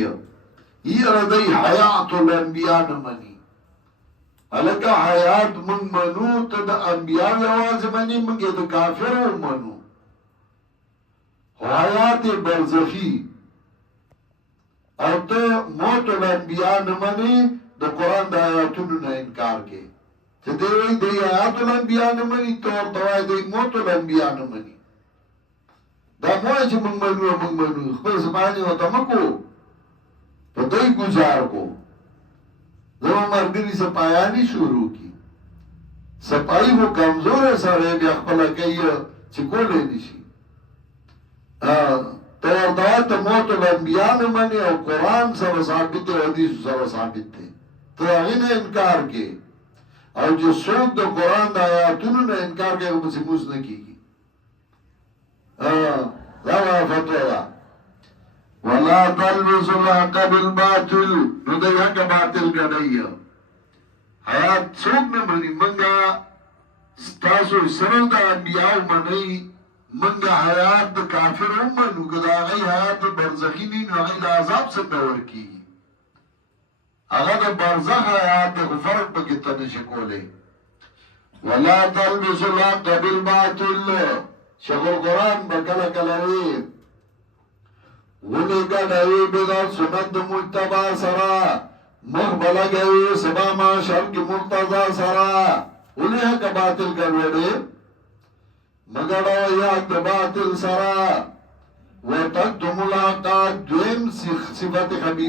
یره دی حیات الانبیاء نمانی الکا حیات من منو تا دا انبیاء یواز منی منگی دا کافر منو حیات برزخی او تا موت الانبیاء نمانی دا قرآن دا آیاتونو نا انکار کے چه دیوئی دی حیات الانبیاء نمانی طور دوائی دی موت الانبیاء نمانی دا موئی چه منگ منو خبر زمانی و تمکو تو دی گزار کو زمان مرگری سپایانی شروع کی سپائی وہ کمزور ہے سارے بیا خپلا کئی چکو لے نشی تو دعات موت الانبیاء نمانی اور قرآن سر ثابت ہے حدیث سر ثابت ہے تو اغین انکار کے اور جو سوک دا قرآن دا آیاتونو نے انکار کے وہ مسی موس نکی گی دعوہ فتوہ دا وَلَا تَلْبِسُ الْحَقَّ بِالْبَاطِلِ نو دا حق باطل کا نہیں حیات سوک نمانی منگا ستاسو سرل دا انبیاء منی منگا حیات دا کافر منو کدا غی حیات برزخی نینو غی دا عذاب سندور کی اگر دا برزخ حیات دا فرق بکتا نشکولے وَلَا تَلْبِسُ الْحَقَّ بِالْبَاطِلِ شغل قرآن بکل کلوی ولی گڑھوی بدر سنت مجتبہ سرا مخبلا گئی سبا معاشر کی مرتضی سرا ولی حق باطل کروڑے مگڑو یاد باطل سرا و تک تم ملاقات دویم صفت خبیث